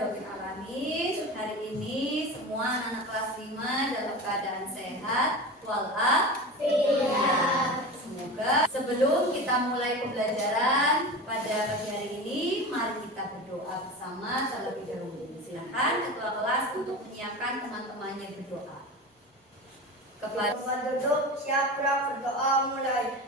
Rabbil Alamin. Hari ini semua anak kelas 5 dalam keadaan sehat walafiat. Semoga sebelum kita mulai pembelajaran pada pagi hari ini, mari kita berdoa bersama terlebih dahulu. Silakan ketua kelas untuk menyiapkan teman-temannya berdoa. Kepada duduk, siap gerak, berdoa mulai.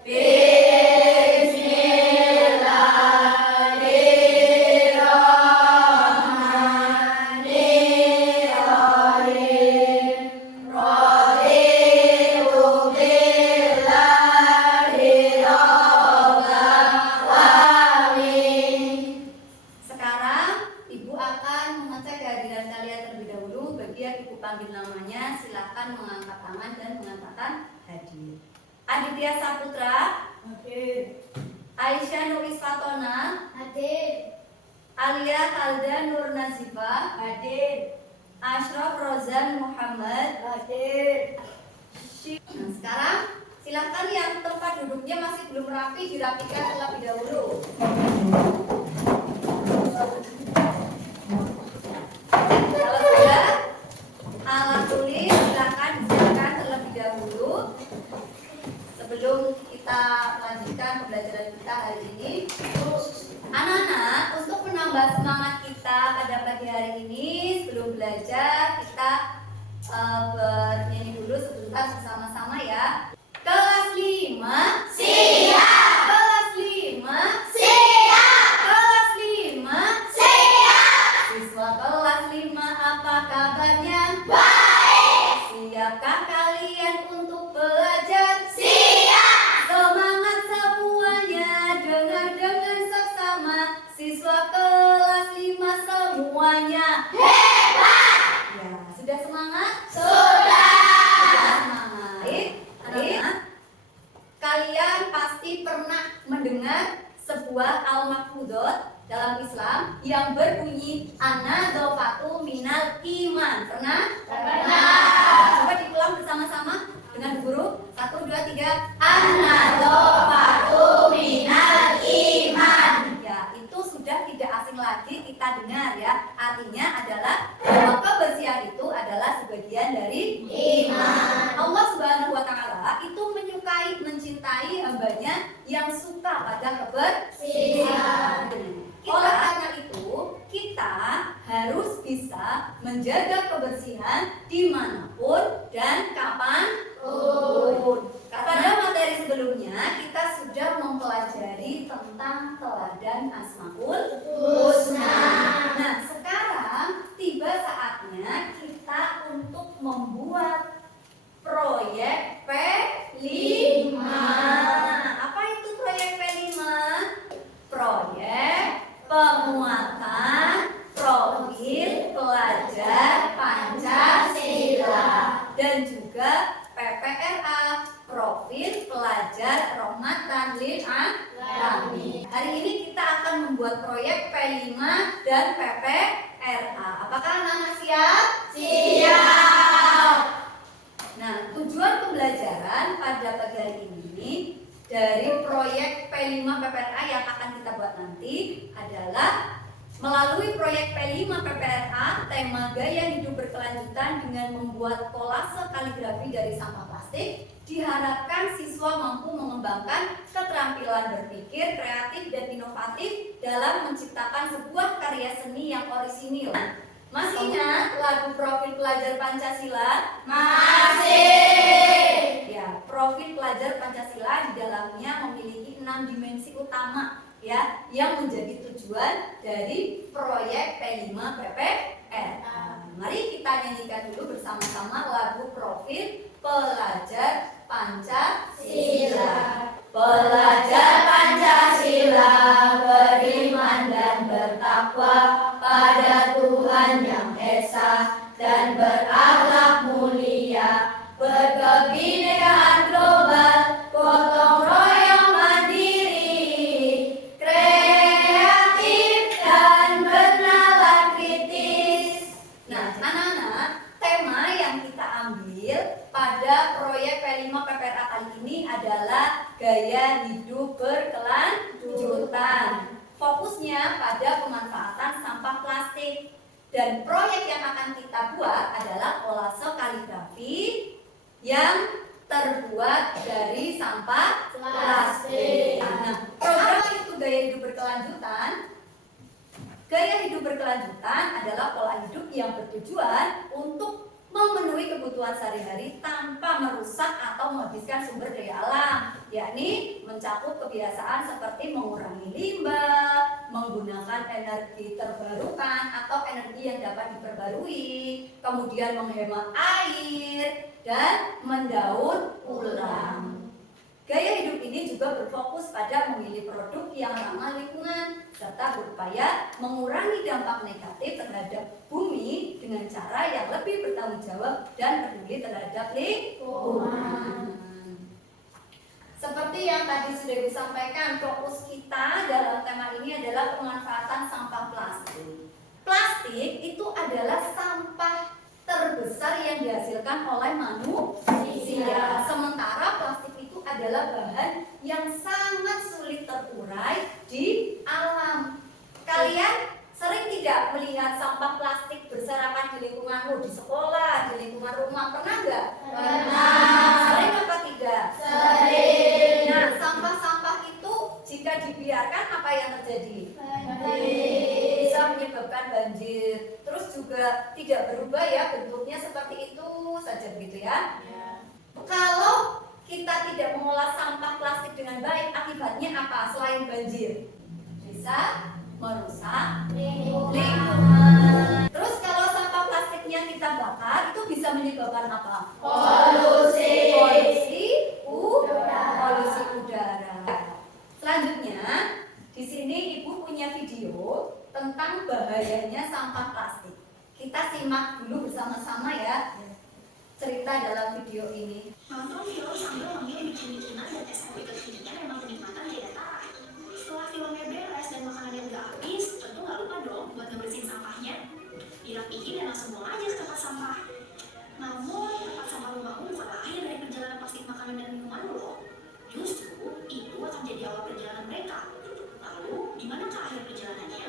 Sekarang Ibu akan mengecek kehadiran kalian terlebih dahulu. Bagi yang Ibu panggil namanya, silakan mengangkat tangan dan mengatakan hadir. Aditya Saputra, Hadir. Aisyah Nuris Fatona, Hadir. Alia Kalda Nur Nazifa, Hadir. Ashraf Rozan Muhammad. Hadir. Nah, sekarang silakan yang tempat duduknya masih belum rapi dirapikan terlebih dahulu. Kalau sudah, alat tulis silakan disiapkan terlebih dahulu sebelum kita lanjutkan pembelajaran kita hari ini. Anak-anak, untuk menambah semangat kita pada pagi hari ini, sebelum belajar kita bernyanyi dulu sebentar bersama-sama ya. Kelas 5 siap. Kelas 5 siap. Kelas 5 siap. Siswa kelas 5 apa kabarnya? Baik. Siapkah kalian untuk belajar? Siap. Semangat semuanya, dengar dengan seksama. Siswa kelas 5 semuanya hebat. Ya, sudah semangat? Sudah semangat. Anak-anak, kalian pasti pernah mendengar sebuah al-mahfudhot dalam Islam yang berbunyi an-nadhafatu minal iman. Pernah? Pernah. Coba diulang bersama-sama dengan guru. 1, 2, 3. An-nadhafatu minal iman. Ya, itu sudah tidak asing lagi kita dengar ya. Artinya adalah bahwa kebersihan itu adalah sebagian dari iman. Allah Subhanahu wa taala itu menyukai, mencintai hambanya yang suka pada kebersihan. Oleh karena itu, kita harus bisa menjaga kebersihan dimanapun dan kapanpun. Pada materi sebelumnya, kita sudah mempelajari tentang teladan Asmaul Husna. Nah, sekarang tiba saatnya kita untuk membuat proyek P5. Apa itu proyek P5? Proyek pemuatan profil pelajar Pancasila dan juga PPRA, profil pelajar Rahmatan lil Alamin. Hari ini kita akan membuat proyek P5 dan PPRA. Apakah anak-anak siap? Siap. Nah, tujuan pembelajaran pada pagi hari ini dari proyek P5 PPRA yang akan kita buat nanti adalah melalui proyek P5 PPRA, tema gaya hidup berkelanjutan dengan membuat kolase kaligrafi dari sampah plastik, diharapkan siswa mampu mengembangkan keterampilan berpikir kreatif dan inovatif dalam menciptakan sebuah karya seni yang orisinil. Masih ingat lagu Profil Pelajar Pancasila? Masih. Ya, profil pelajar Pancasila di dalamnya memiliki 6 dimensi utama ya yang menjadi tujuan dari proyek P5 PPRA. Mari kita nyanyikan dulu bersama-sama lagu Profil Pelajar Pancasila. Pelajar Pancasila beriman dan bertakwa pada Tuhan yang Esa dan berakhlak mulia, berkebinekaan global, gotong royong mandiri, kreatif dan bernalar kritis. Nah, anak-anak, tema yang kita ambil pada proyek P5 PPRA kali ini adalah gaya hidup berkelanjutan. Fokusnya pada pemanfaatan sampah plastik. Dan proyek yang akan kita buat adalah kolase kaligrafi yang terbuat dari sampah plastik. Nah, apa itu gaya hidup berkelanjutan? Gaya hidup berkelanjutan adalah pola hidup yang bertujuan untuk memenuhi kebutuhan sehari-hari tanpa merusak atau menghabiskan sumber daya alam, yakni mencakup kebiasaan seperti mengurangi limbah, menggunakan energi terbarukan atau energi yang dapat diperbarui, kemudian menghemat air, dan mendaur ulang. Gaya hidup ini juga berfokus pada memilih produk yang ramah lingkungan serta berupaya mengurangi dampak negatif terhadap bumi dengan cara yang lebih bertanggung jawab dan peduli terhadap lingkungan. Seperti yang tadi sudah disampaikan, fokus kita dalam tema ini adalah pemanfaatan sampah plastik. Plastik itu adalah sampah terbesar yang dihasilkan oleh manusia. Sementara plastik itu adalah bahan yang sangat sulit terurai di alam. Kalian sering tidak melihat sampah plastik berserakan di lingkunganmu, di sekolah, di lingkungan rumah? Pernah nggak? Pernah. Sering apa tidak? Sering. Nah, sampah-sampah itu jika dibiarkan apa yang terjadi? Bisa menyebabkan banjir. Terus juga tidak berubah ya, bentuknya seperti itu saja begitu ya. Kalau kita tidak mengolah sampah plastik dengan baik, akibatnya apa selain banjir? Bisa merusak lingkungan. Terus kalau sampah plastiknya kita bakar, itu bisa menyebabkan apa? Polusi. Polusi udara. Selanjutnya, di sini Ibu punya video tentang bahayanya sampah plastik. Kita simak dulu bersama-sama ya cerita dalam video ini. Nonton film sambil ngemil bikin-bikinan dan SOP kekinian memang kenikmatan tiada tara. Setelah filmnya beres dan makanannya udah habis, tentu nggak lupa dong buat ngebersihin sampahnya. Dirapihin dan langsung buang aja ke tempat sampah. Namun, tempat sampah rumahmu bukan akhir dari perjalanan plastik makanan dan minuman loh. Justru, itu akan jadi awal perjalanan mereka. Lalu, di manakah akhir perjalanannya?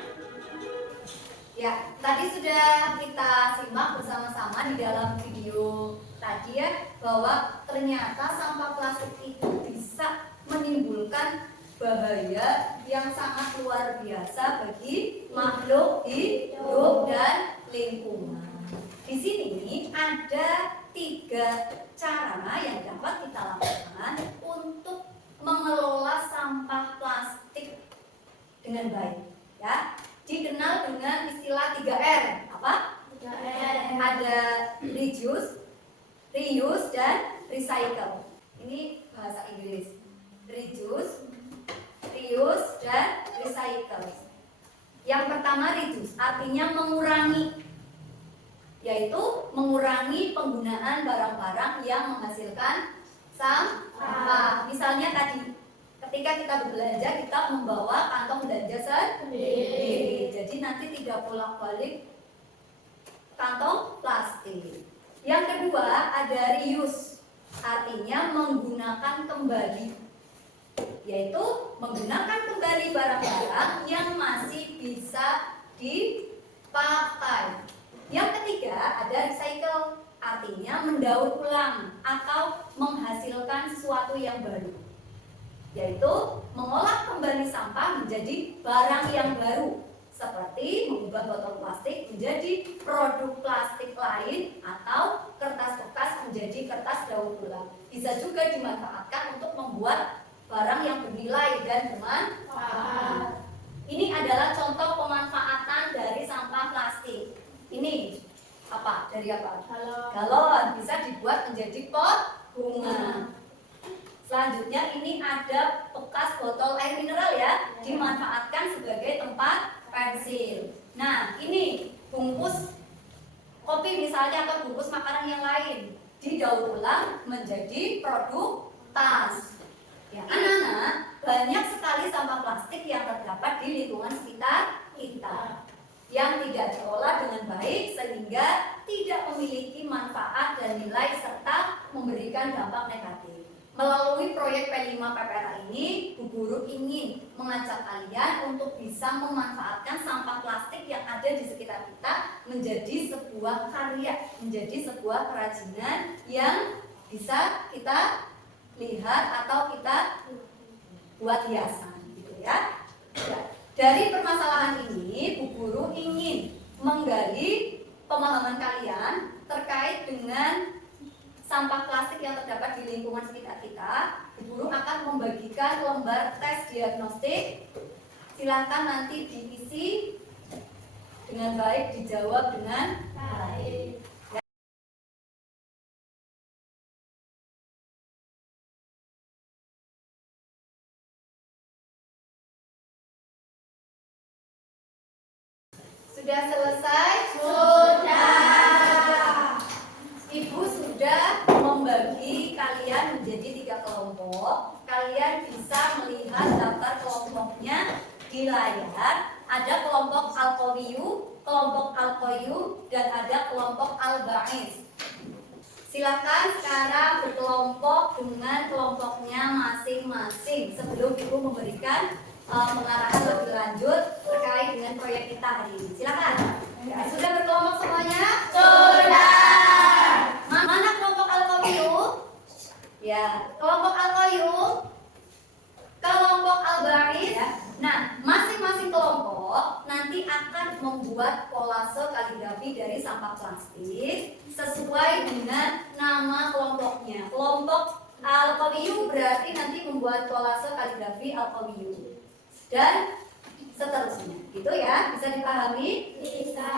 Ya, tadi sudah kita simak bersama-sama di dalam video tadi ya, bahwa ternyata sampah plastik itu bisa menimbulkan bahaya yang sangat luar biasa bagi makhluk hidup dan lingkungan. Di sini ada 3 cara yang dapat kita lakukan untuk mengelola sampah plastik dengan baik ya. Dikenal dengan istilah 3R. Apa? 3R. Ada reduce, reuse, dan recycle. Ini bahasa Inggris. Reduce, reuse, dan recycle. Yang pertama reduce, artinya mengurangi, yaitu mengurangi penggunaan barang-barang yang menghasilkan sampah. Misalnya tadi, ketika kita berbelanja, kita membawa kantong belanja sendiri. Jadi nanti tidak bolak-balik kantong plastik. Yang kedua ada reuse, artinya menggunakan kembali, yaitu menggunakan kembali barang-barang yang masih bisa dipakai. Yang ketiga ada recycle, artinya mendaur ulang atau menghasilkan sesuatu yang baru, yaitu mengolah kembali sampah menjadi barang yang baru, seperti mengubah botol plastik menjadi produk plastik lain atau kertas bekas menjadi kertas daur ulang. Bisa juga dimanfaatkan untuk membuat barang yang bernilai dan bermanfaat. Ini adalah contoh pemanfaatan dari sampah plastik. Ini apa? Dari apa? Galon bisa dibuat menjadi pot bunga. Selanjutnya ini ada bekas botol air mineral ya, dimanfaatkan sebagai tempat pensil. Nah, ini bungkus kopi misalnya atau bungkus makanan yang lain didaur ulang menjadi produk tas. Ya, anak-anak, banyak sekali sampah plastik yang terdapat di lingkungan sekitar kita yang tidak diolah dengan baik sehingga tidak memiliki manfaat dan nilai serta memberikan dampak negatif. Melalui proyek P5 PPRA ini, Bu Guru ingin mengajak kalian untuk bisa memanfaatkan sampah plastik yang ada di sekitar kita menjadi sebuah karya, menjadi sebuah kerajinan yang bisa kita lihat atau kita buat hiasan, gitu ya. Dari permasalahan ini, Bu Guru ingin menggali pemahaman kalian terkait dengan sampah plastik yang terdapat di lingkungan sekitar kita. Bu Guru akan membagikan lembar tes diagnostik. Silakan nanti diisi dengan baik, dijawab dengan baik. Sudah selesai? Sudah. Ibu sudah membagi kalian menjadi 3 kelompok. Kalian bisa melihat daftar kelompoknya di layar. Ada kelompok Al-Qawiyu, kelompok Al-Qayyum, dan ada kelompok Al-Ba'is. Silakan sekarang berkelompok dengan kelompoknya masing-masing sebelum Ibu memberikan pengarahan lebih lanjut terkait dengan proyek kita hari ini. Silakan. Ya, sudah berkelompok semuanya? Sudah. Mana kelompok Al-Qawiyu? Ya, kelompok Al-Qayyum, kelompok Al-Ba'is. Ya. Nah, masing-masing kelompok nanti akan membuat kolase kaligrafi dari sampah plastik sesuai dengan nama kelompoknya. Kelompok Al-Qawiyu berarti nanti membuat kolase kaligrafi Al-Qawiyu dan seterusnya, gitu ya. Bisa dipahami? Bisa.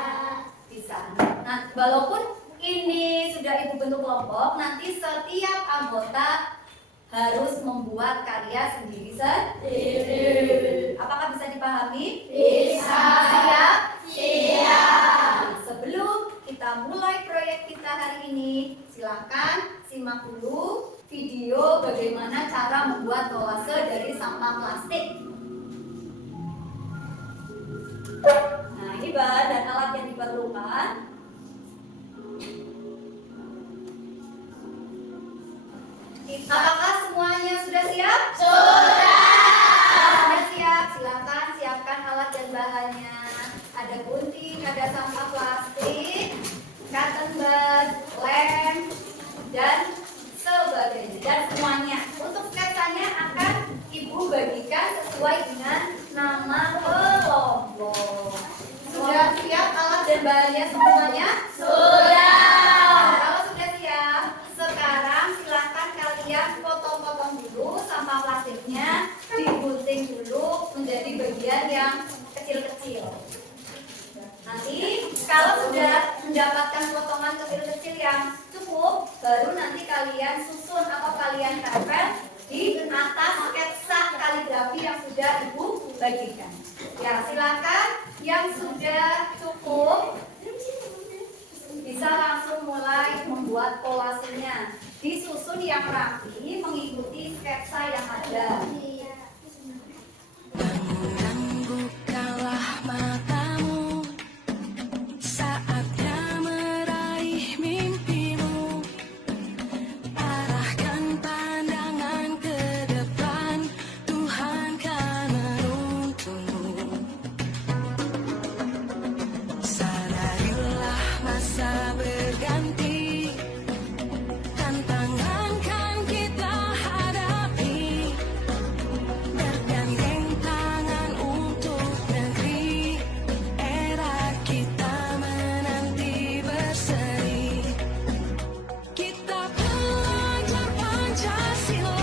Nah, walaupun ini sudah Ibu bentuk kelompok, nanti setiap anggota harus membuat karya sendiri-sendiri. Apakah bisa dipahami? Bisa. Siap? Siap. Nah, sebelum kita mulai proyek kita hari ini, silakan simak dulu video bagaimana cara membuat kolase dari sampah plastik. Nah, ini bahan dan alat yang diperlukan. Apakah semuanya sudah siap? Sudah siap, silakan siapkan alat dan bahannya. Ada gunting, ada sampah plastik, cotton bud, lem, dan sebagainya. Dan semuanya. Untuk sketsanya akan Ibu bagikan sesuai dengan nama kelompok. Sudah siap alat dan bahannya semuanya? Sudah. Kalau sudah siap, sekarang silakan kalian potong-potong dulu sampah plastiknya, digunting dulu menjadi bagian yang kecil-kecil. Nanti kalau sudah mendapatkan potongan kecil-kecil yang cukup, baru nanti kalian susun atau kalian tempel di atas sketsa kaligrafi yang sudah Ibu bagikan. Ya, silakan yang sudah cukup bisa langsung mulai membuat kolasenya. Disusun yang rapi mengikuti sketsa yang ada. Dan bukalah matamu, saatnya meraih mimpimu. Arahkan pandangan ke depan, Tuhan kan menuntunmu. Sadarilah masa berganti, tantangan kan kita hadapi. Bergandeng tangan untuk negeri, era kita menanti berseri. Kita belajar Pancasila,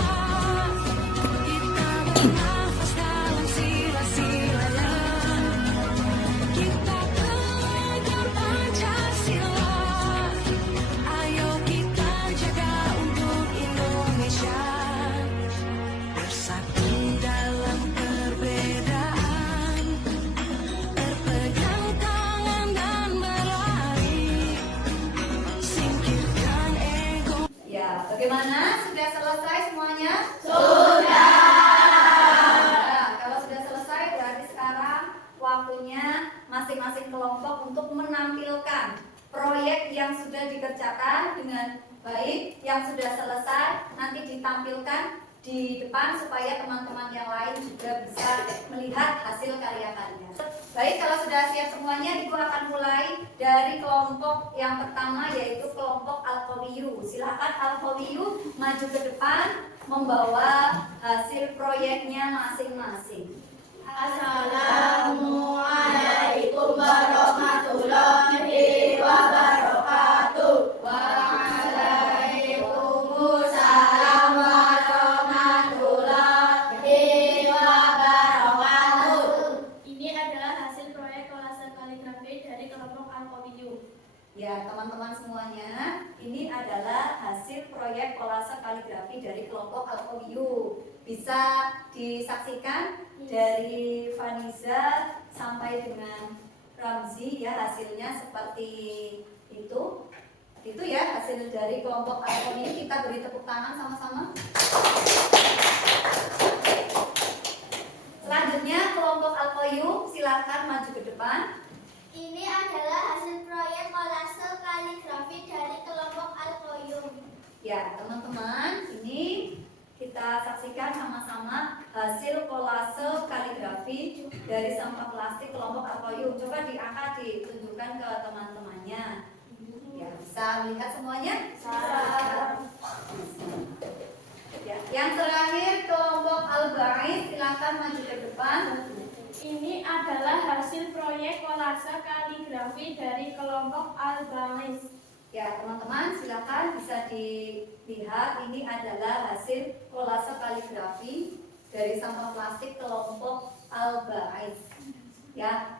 kita bernafas dalam sila-silanya. Kita belajar Pancasila, ayo kita jaga untuk Indonesia. Bersatu dalam perbedaan, berpegang tangan dan berlari, singkirkan ego. Ya, bagaimana? Sudah selesai semuanya? Sudah. Nah, kalau sudah selesai berarti sekarang waktunya masing-masing kelompok untuk menampilkan proyek yang sudah dikerjakan dengan baik, yang sudah selesai. Nanti nanti ditampilkan di depan supaya teman-teman yang lain juga bisa melihat hasil karya-karya. Baik, kalau sudah siap semuanya, Ibu akan mulai dari kelompok yang pertama, yaitu kelompok Al-Qawiyu. Silakan Al-Qawiyu maju ke depan membawa hasil proyeknya masing-masing. Assalamualaikum warahmatullahi wabarakatuh. Waalaikumsalam warahmatullahi wabarakatuh. Ini adalah hasil proyek kolase kaligrafi dari kelompok Al-Qawiyu. Ya, teman-teman semuanya, ini adalah hasil proyek kolase kaligrafi dari kelompok Al-Qawiyu. Bisa disaksikan dari Faniza sampai dengan Ramzi ya, hasilnya seperti itu. Itu ya hasil dari kelompok Al-Qawiyu. Kita beri tepuk tangan sama-sama. Selanjutnya kelompok Al-Qawiyu, silakan maju ke depan. Ini adalah hasil proyek kolase kaligrafi dari kelompok Al-Qawiyu. Ya, teman-teman, ini kita saksikan sama-sama hasil kolase kaligrafi dari sampah plastik kelompok Al-Qawiyu. Coba diangkat, ditunjukkan ke teman-temannya. Ya, bisa melihat semuanya? Ya, yang terakhir kelompok Al-Ba'is, silakan maju ke depan. Ini adalah hasil proyek kolase kaligrafi dari kelompok Al-Ba'is. Ya, teman-teman, silakan bisa dilihat, ini adalah hasil kolase kaligrafi dari sampah plastik kelompok Al-Ba'is. Ya.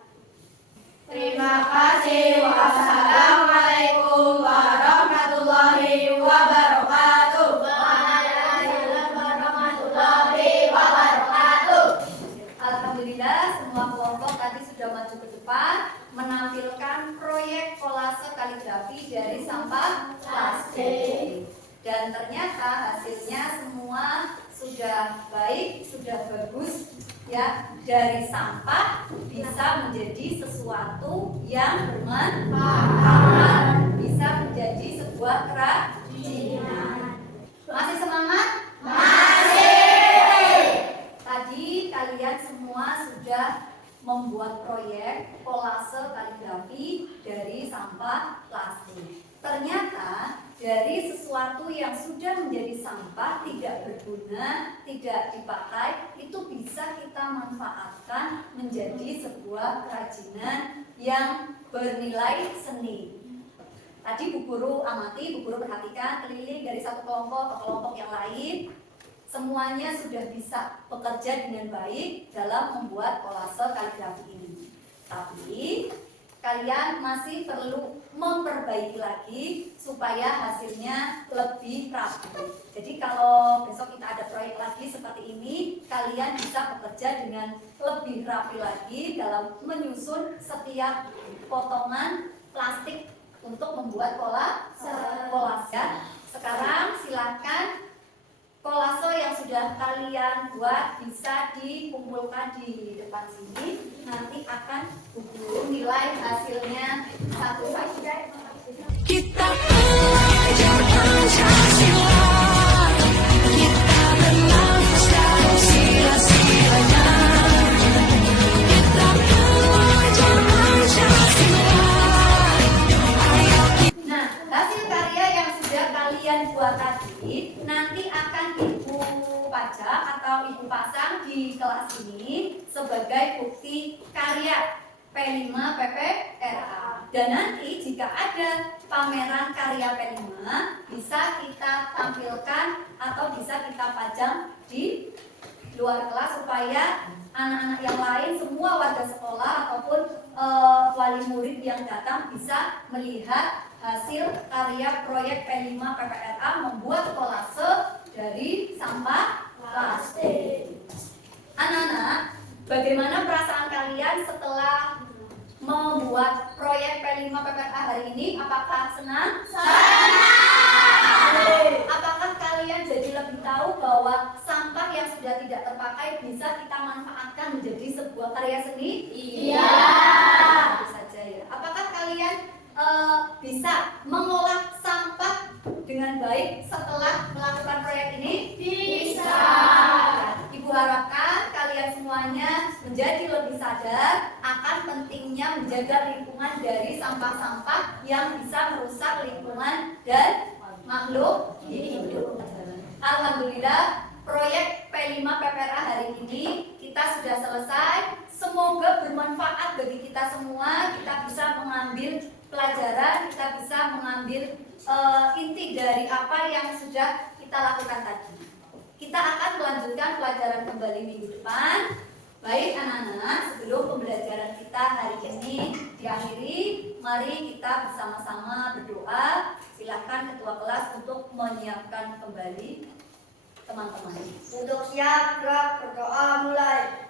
Terima kasih. Wassalamualaikum warahmatullahi wabarakatuh. Waalaikumsalam warahmatullahi wabarakatuh. Alhamdulillah, semua kelompok tadi sudah maju ke depan menampilkan proyek kolase kaligrafi dari sampah plastik. Dan ternyata hasilnya semua sudah baik, sudah bagus ya. Dari sampah bisa menjadi sesuatu yang bermanfaat, bisa menjadi sebuah kerajinan. Masih semangat? Tadi kalian semua sudah membuat proyek kolase kaligrafi dari sampah plastik. Ternyata dari sesuatu yang sudah menjadi sampah, tidak berguna, tidak dipakai, itu bisa kita manfaatkan menjadi sebuah kerajinan yang bernilai seni. Tadi Bu Guru amati, Bu Guru perhatikan keliling dari satu kelompok ke kelompok yang lain. Semuanya sudah bisa bekerja dengan baik dalam membuat kolase kaligrafi ini. Tapi kalian masih perlu memperbaiki lagi supaya hasilnya lebih rapi. Jadi kalau besok kita ada proyek lagi seperti ini, kalian bisa bekerja dengan lebih rapi lagi dalam menyusun setiap potongan plastik untuk membuat kolase. Sekarang silakan kolase yang sudah kalian buat bisa dikumpulkan di depan sini. Nanti akan Bu Guru nilai hasilnya satu-satu. Kita belajar Pancasila, kita bernafas dari sila-silanya. Kita belajar Pancasila. Nah, hasil karya yang sudah kalian buat tadi nanti akan Ibu pajak atau Ibu pasang di kelas ini sebagai bukti karya P5 PPRA. Dan nanti jika ada pameran karya P5 bisa kita tampilkan atau bisa kita pajang di luar kelas supaya anak-anak yang lain, semua warga sekolah ataupun wali murid yang datang bisa melihat hasil karya proyek P5 PPRA membuat kolase dari sampah plastik. Anak-anak, bagaimana perasaan kalian setelah membuat proyek P5 PPRA hari ini? Apakah senang? Apakah kalian jadi lebih tahu bahwa sampah yang sudah tidak terpakai bisa kita manfaatkan menjadi sebuah karya seni? Iya. Tentu saja ya. Apakah kalian bisa mengolah sampah dengan baik setelah melakukan proyek ini? sadar akan pentingnya menjaga lingkungan dari sampah-sampah yang bisa merusak lingkungan dan makhluk hidup. Alhamdulillah, proyek P5 PPRA hari ini kita sudah selesai. Semoga bermanfaat bagi kita semua. Kita bisa mengambil pelajaran, kita bisa mengambil inti dari apa yang sudah kita lakukan tadi. Kita akan melanjutkan pelajaran kembali minggu depan. Baik anak-anak, sebelum pembelajaran kita hari ini diakhiri, mari kita bersama-sama berdoa. Silakan ketua kelas untuk menyiapkan kembali teman-teman. Untuk siap, gerak, berdoa, mulai.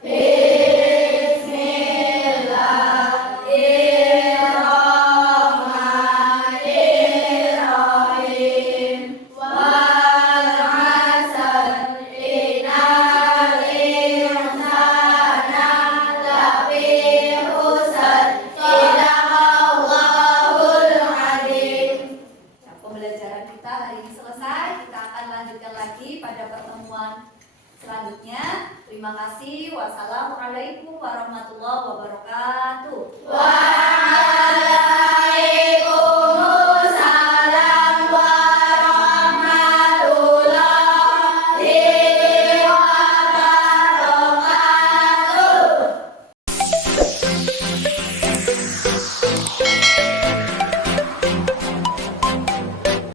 Pembelajaran kita hari ini selesai. Kita akan lanjutkan lagi pada pertemuan selanjutnya. Terima kasih. Wassalamualaikum warahmatullahi wabarakatuh.